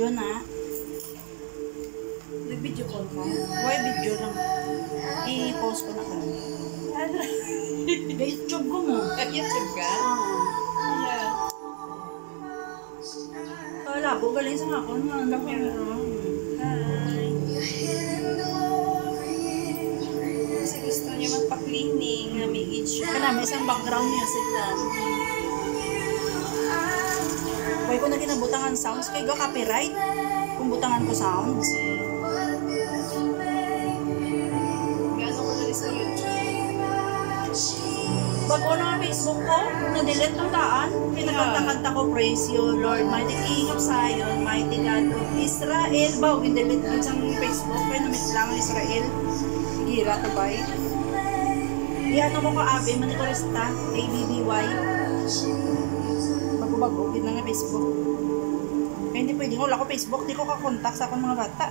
Video na. Nag-video call ka? Why video lang? I-post ko na ka. Ano? YouTube ko mo. YouTube ka? Yeah. Wala po, galing sa ako. Hi. Kasi gusto niya magpa-cleaning na may issue. Kaya may isang background music dan. Huwag ko na ginabutangan sounds. Kaya go copyright. Kung butangan ko sounds. Gano'n ko na sa YouTube. Bago na ang Facebook ko, na-delete ng daan. Kinakanta-kanta ko, praise you, Lord, mighty King of Zion, mighty God of Israel. Bago, gindelete ko sa Facebook. Kaya namit lang ang Israel. Gira, tabay. Iyan mo ka, Abe, Manicorista, ABBY. Bago-bago, din lang ang Facebook. Kaya hindi pwede, wala ko Facebook, di ko kakontak sa akong mga bata.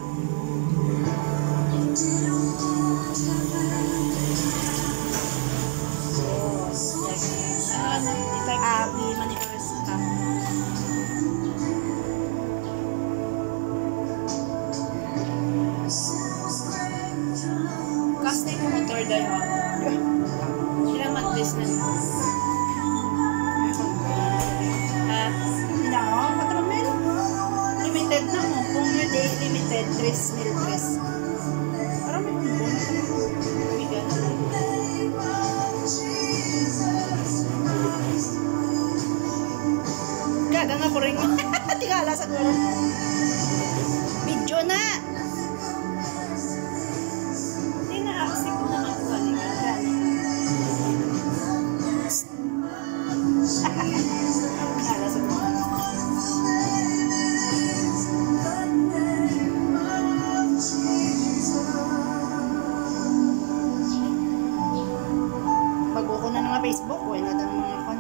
Abi, Manicorista. Casting mo motor dahil sila mag-business mo. Limited na mo. Kung your day limited, 3,000. Parang may kumbo na ito. Bigan na lang. Gaga nga ko rin. Tingala sa guro. Video na! Hindi na-accept mo naman ko galing. Tingala sa guro. Bago ko na nga Facebook, wala na mga kon.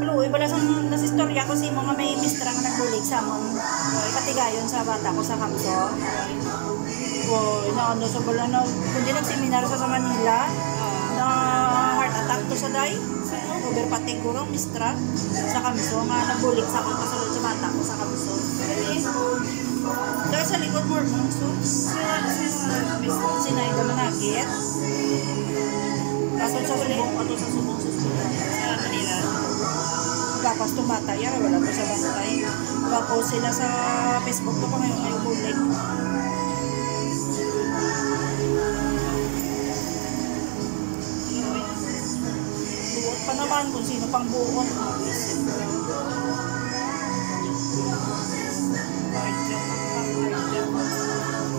Pero iba lang sa istorya ko si mga may mistra nga nagbulig sa amon. Katigayon sa bata ko sa Kamso. Na ano sa bala na kundi nag-seminar sa Manila na heart attack to sa day. Over patigurong mistra sa Kamso nga nagbulig sa akong kasulod sa bata ko sa Kamso. Dahil sa likod mo, Sinayda Managit. Ato sa subong Sa Manila. Gapas tumata yan, wala po sa bantay. Gapo sila sa Facebook ko pa ngayong bulig. Buot pa naman kung sino pang buot.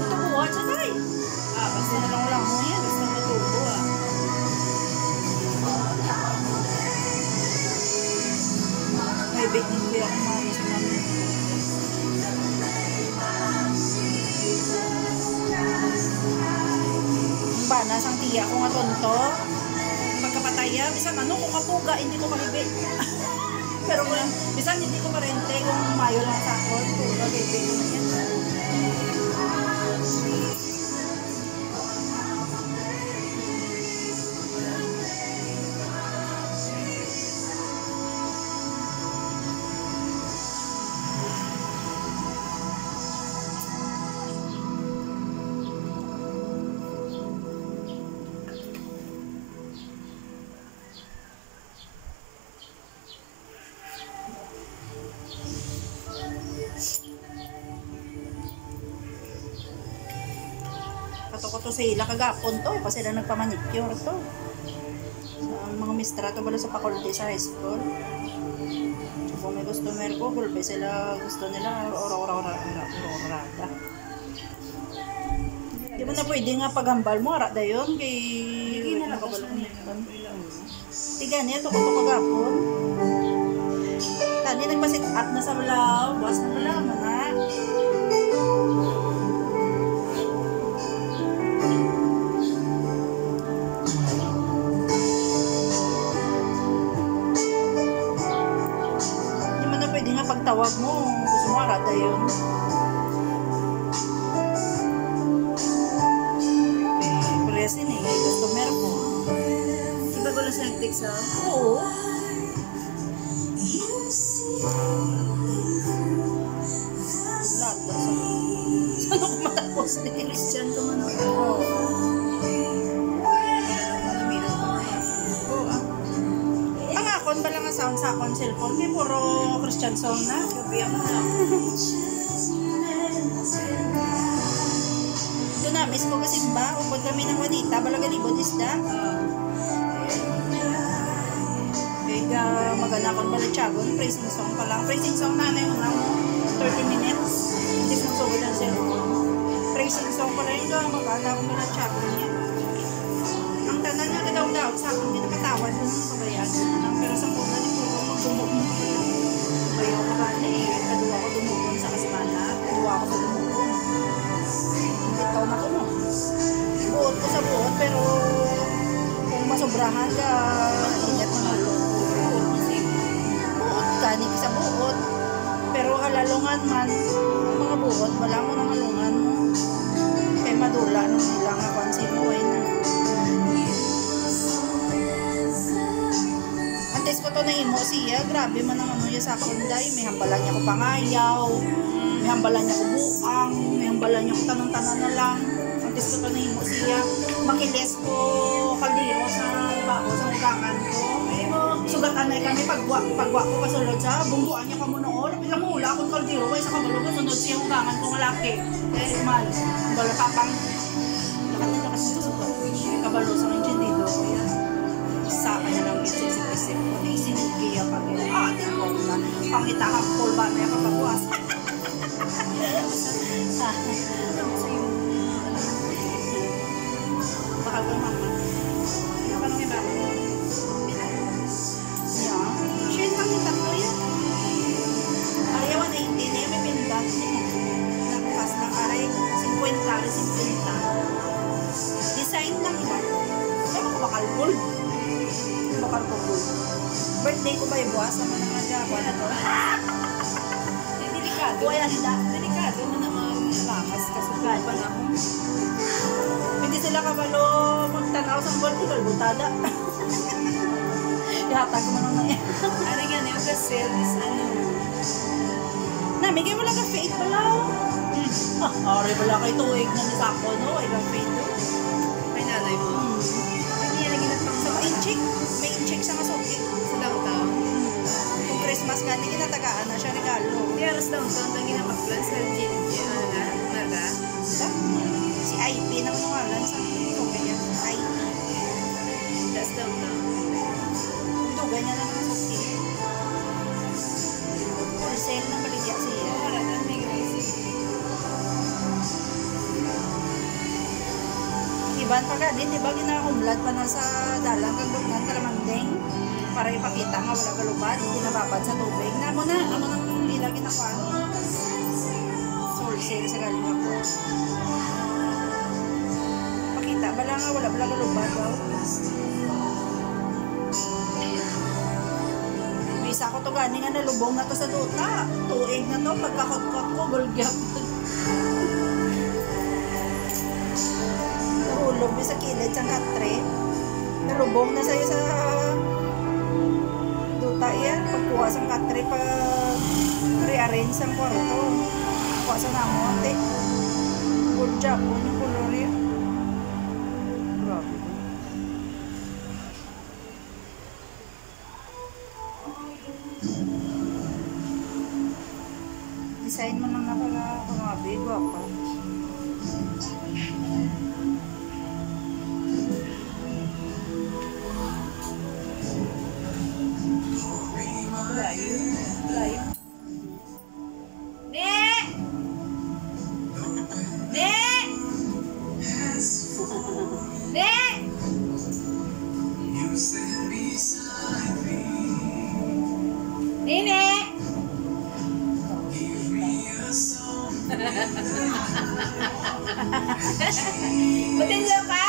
Ito buhat sa tayo. Basta na lang mo yan. Basta matubo May baking ko yung mga sa namin. Ang bana, sang tiya ko nga tonto. Pagkapataya, bisan ano, kung kapuga, hindi ko mahibi. Pero kung bisan hindi ko marente, kung mayo lang sa akon, puga, hibi ko na yan. Kato ko to sa ila kagapon to, pa sila nagpamanicure to. Sa mga mistrato bala sa faculty sa high school. So, kung may customer ko, gulpe sila, gusto nila, ora-ora-ora-ora-ora-ora. Di mo na pwede nga pagambal mo, ara dayon, kay... Hindi na lang nakabalong tiga niya, to ko to kagapon. Tani, nagpasit up na sa balaw, buwas na balaw, mana. Pagtawag mo, gusto mo arada yun. Presin eh, customer mo. Iba ko lang sa nag-text ha? Oo. Christian ko man ako. Oo. Ang akon ba lang ang sound sa akon cellphone? May puro Christian song na. Gabi ako na. Doon na, miss ko kasi ba? Upod kami ng Juanita, balagalibot isda. Kaya magana akong balatsagon, praising song pa lang. Praising song na yung 30 minutes. Hindi nang sugod ang cellphone. Praising song pa lang yung magana akong balatsagon niya. Ang tanan niya kadaw-daw sa akin, hindi nakatawad ko ng kabayan. Pero sa kuna ni po, magdumog mo. Bayo ko ba eh, kaduwa ko dumugong sa kasmana, kaduwa ko sa dumugong. Hindi tao na ko mo. Buot ko sa buot, pero kung masobrahan ka, ingat na malo. Buot ka, hindi ka sa buot. Pero halalungan man, mga buot, wala mo nang halungan mo. Kaya madula nung nila nga pansin mo, ay na. Antes ko to nahimo siya, grabe man ang ano niya sa kunday. May hambalan niya ko pangayaw, may hambalan niya ko buang, may hambalan niya ko tanong-tanan na lang. Antes ko to nahimo siya, makilis ko kaldero sa bako, sa mukangan ko. Sugatan na kami, pagwa ko pasulod sa, bungguan niya ka mo noon. Ilang mo hula akong kaldero, kaya sa kabalo ko, sunod siya mukangan ko malaki. Eh, mal, bala papang, lakas sa sugat. Kabalo sa engineer ko yan. Sa kanya lang isip-isip ko, na isinigay ang pag-ina. Di ko na, pangitahang pulba na yung kapabuas. Bakal ko mama. Ano ka nang iba? Yeah. Shane lang yung tatlo yan. Arayawan 80 na yung may pindat. Nakakas ng aray 50. Design lang yan. Kaya ako bakal gold. Bakal ko gold. Birthday ko ba yung buwas? Sama na nga dyan. Buwan na to. Delikado. Buwan na. Delikado mo naman lakas kasugal pa na ako. Hindi sila kabalo magtanaw sa vertical. Butada. Ihatag ko man ang nangyay. Ano yan, yung ka-service, ano? Namigay mo lang ka fate pala. Ari pala kay tuwig na ni Sako, no? Ay lang fate, no? May nanay mo. Hindi yan lagi nagpang Sa ma-incheck. May incheck sa masuki. sa downtown. Kung Christmas ka, hindi kinatagaan na siya regalo. Di aras downtown, ang ginapag-plan sa ano na, naga. Si IP na manungalan sa kanya. IP. Das downtown. Dugay niya na ng masuki. Wholesale na baligya siya. Wala na, may grace. Iban pa ka din, di ba ginakumblad pa na sa dalang kang lugnan kalamandeng para ipakita nga wala kalubad, pinababad sa tubig. Namo na, ano nang nila ginakuan. Wholesale sa galing ako. Pakita, bala nga wala kalubad daw. May isa ko to gani nga nalubong na to sa duta. Tuig na to, pagkakot-kot ko, bulgyap. Nahulog sa kilid sa katre. Nalubong na sa'yo sa duta yan. Pagkuha sa katre, pag rearrange sa kwarto. Kuha sa namonte. Bulgyap po yung kulor yan. Grabe. Design mo lang na pala ako mga bigo ako. Layo. Layo. Ne! Ne! Ne! Nene! Matinlo ka?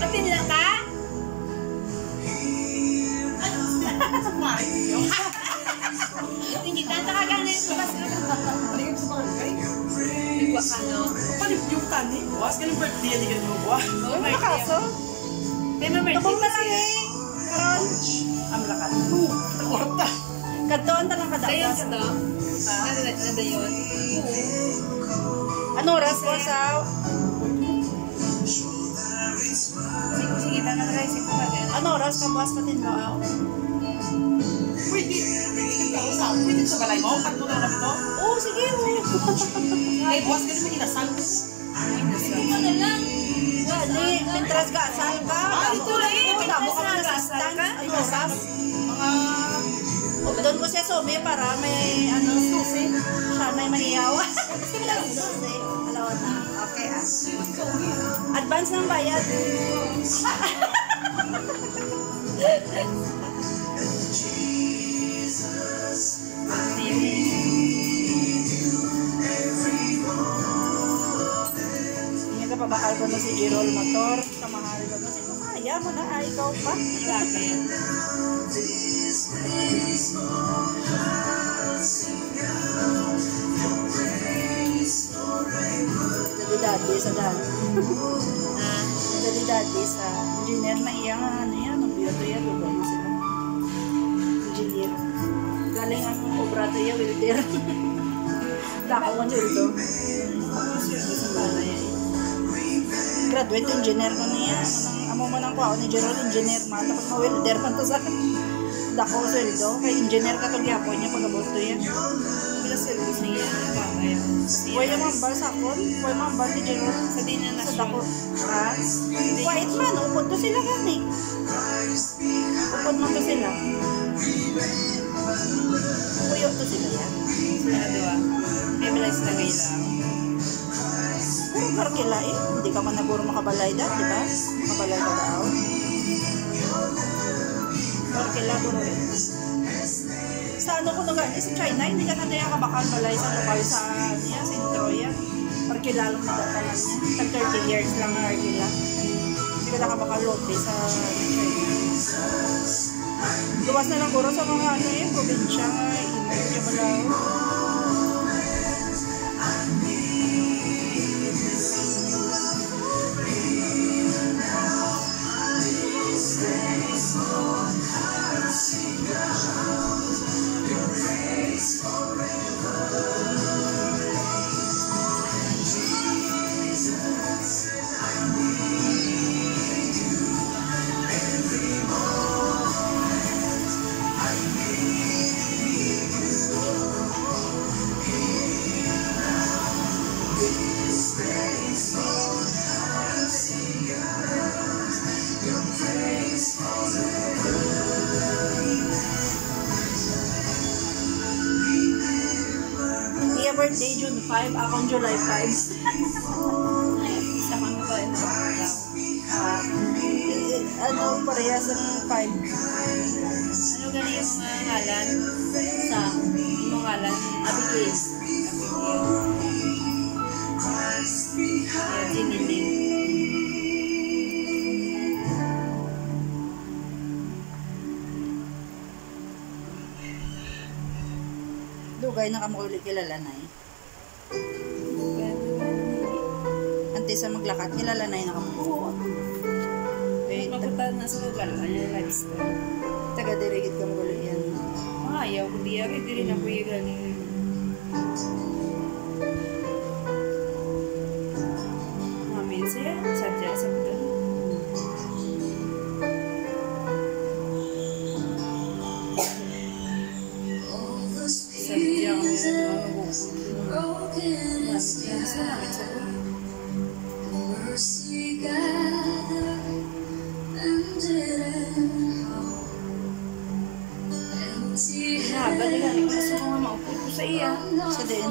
Matinlo ka? Tingitan sa kaganin sa baso. Balikan sa barangay. Iwa ka, no? Palit yung tani. Buwas ka ng birthday, hindi ka mo buwa. Oh, Ano kaso? May birthday Tabong na kasi. lang eh. Karon. Amlakat. Nakurap na. Kadtoon ta lang Dayon kadagas. ka to? Nadayon? Ano oras po sa Sige, tangan na kayo ko pa din. ano oras ka bukas patin mo aw? Pwede. Pwede sa balay mo. Kanto na lang ito. Oh, sige. Ay, buwas ka naman inasal. Ano na lang? Dali, pintras ka asal ka. ito na eh, Damo ka pintras na ka, assistant. asal ka? Ay, oras. Mga... O, doon ko siya sumi para may ano, susi. Siya may mahiyaw. Susi. Alaw na. Okay, ah. Advance ng bayad. Hindi ka pabakal ko na si Jirol Motor. Kamahal ko na si Kumaya mo na. Ay, ikaw pa. Bakit? Dadi sa dadi. Ah, Dadi sa engineer na iyang ano yan. Ang biyoto yan. Lugay mo sila. Engineer. Galing ang obrato yan. Wilder. Lakaw ang wildo. Graduate engineer ko niya. Amo man ang kuha ni Gerald engineer man. Tapos ma-wilder man to sa dako sweldo. Kay engineer ka to gyapon niya pag-abot to yan. bila service niya kakaya. Wala man ba sa akon? Wala man ba ni Gerald? Sa di na Sa dako. Ha? Wait man. Upod to sila gani. Upod man to sila. Uyok to sila yan. Sila dua. May bilang sila lang. Puro karkila eh. Hindi ka man naguro makabalay da, di ba? Makabalay ka daw. Karkila duro eh. Sa ano ko nung sa China, hindi ka na tayo kabakal balay sa lokal sa niya, sa Introya. Karkila lang nadatalan niya. Tag 30 years lang karkila. Hindi ka na kabakal lote sa China. Luwas na lang guro sa mga ano eh, probinsya nga, imo, Jabalaw. Iya birthday June 5, akong July 5. Sa kami ba ito? Ano, parehas ang 5. Ano gani yung mga ngalan? Sa yung ngalan? Abigail. Abigail. Jiniling. Dugay na kamo ulit kilala na eh. Ante sa maglakad, kilala na yun kamo. Eh, Mapunta na sa lugar. Ano yung lifestyle? taga-dirigit kamo ulit yan. Ayaw ko diya. Hindi rin ako yung galing. Ngamin siya. Sadya sa buto. Sadya kami na naman Haba nila. Ikaw sa mga maupot ko sa iya. Sa din.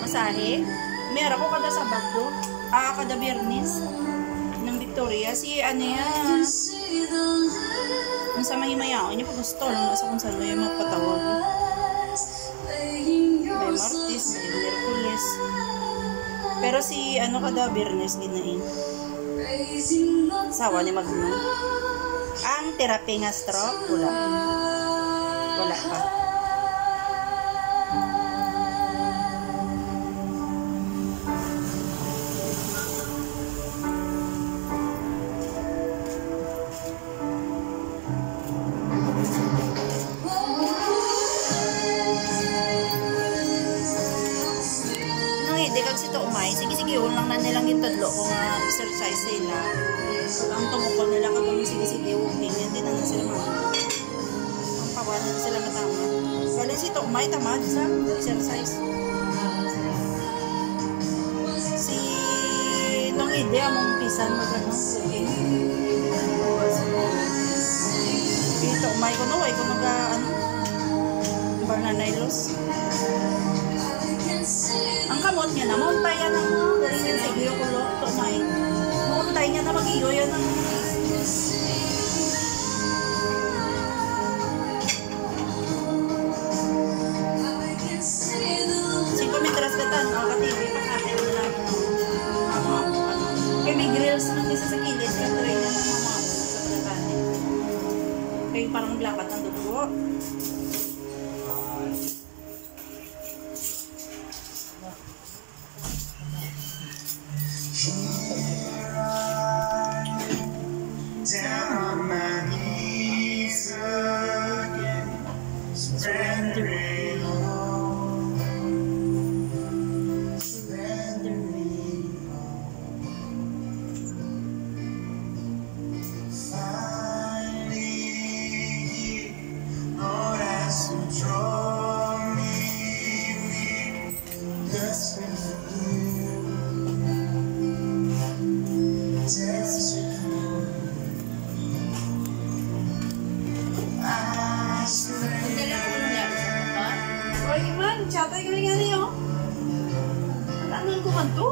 Masahe. Meron ko kada Sabado. Kada Biyernes. Ng Victoria. Si ano yan. Yung sa mahimaya. Hindi pa gusto. Nung nasa kung saan mo yung mapatawag. May Martes. May Merkules. Pero si ano kada Biyernes ginain. Sawa ni Magno. Ang therapy nga stroke. Wala. Wala pa. Hindi kag sito umay, sige yun lang na nilang itadlo kung exercise sila. Ang tumukol nila kapag sige walking, hindi na sila ang pawalan na sila matama. Kaya sito umay, tamad sa exercise. Si nung ide, among pisan mag-ano, walking. Dito umay ko no, ay ko mag-ano, bananailos. Ang kamot niya na, mauntay yan ng galing sa iyo ko lo, tumay. Mauntay niya na mag-iyo yan ng... 5 metros ka tan, ka-TV, pagkakin na lang. Kaya may grills nang isa sa kilid, kaya try niya ng mga sa pagkakin. Kaya parang lapat ng dugo. Chatay ka rin nga niyo. Ano ko man to?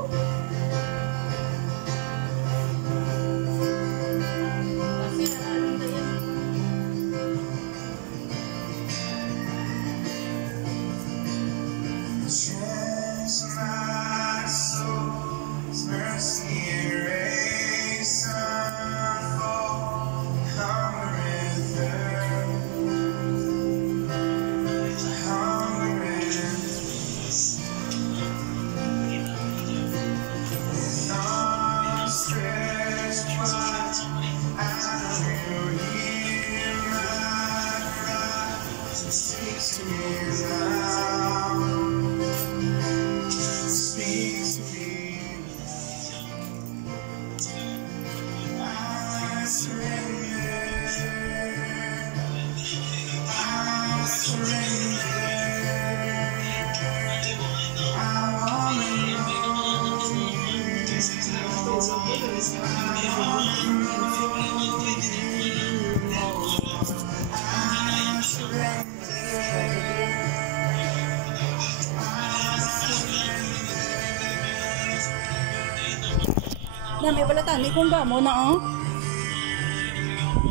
Dami pala tani kung gamo na oh.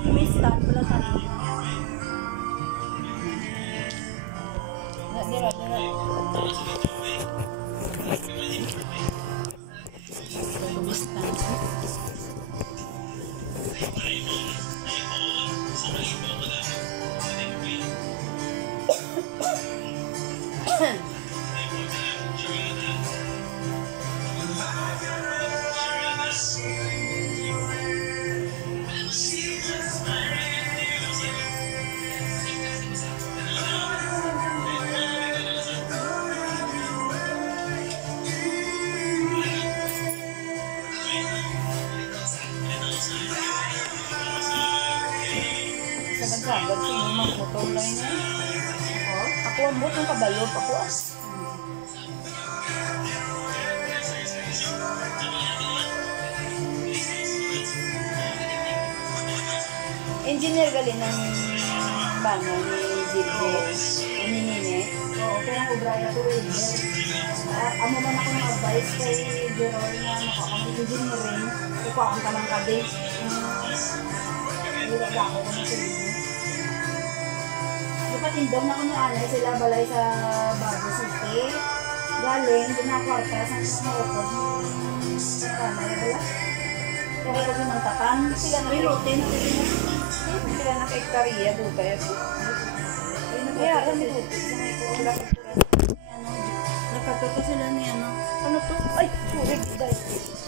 May stand pala tani. Dira. Stand. Sa nagsagat, sino magmotor lang niya? Ako ang bot ng kabalo, ako as. Engineer galing ng bano ni Jilde, ni Nine. Oo, kaya ang ubra na ito, amo man ako ng advice kay Gerald na nakaka-engineering, kukuhaan ka ng kabe. Wala ako kung nasa Kapatindom na kung ano sila balay sa Bago City. Galing, dinakwarta sa mga upod ng kamay bala. Kaya ko ng tatan. Sila na routine. Sila naka-ektarya doon kaya po. Kaya alam mo, sa may kuula ko. Nagkatuto sila ni ano. Ano to? Ay, sorry guys.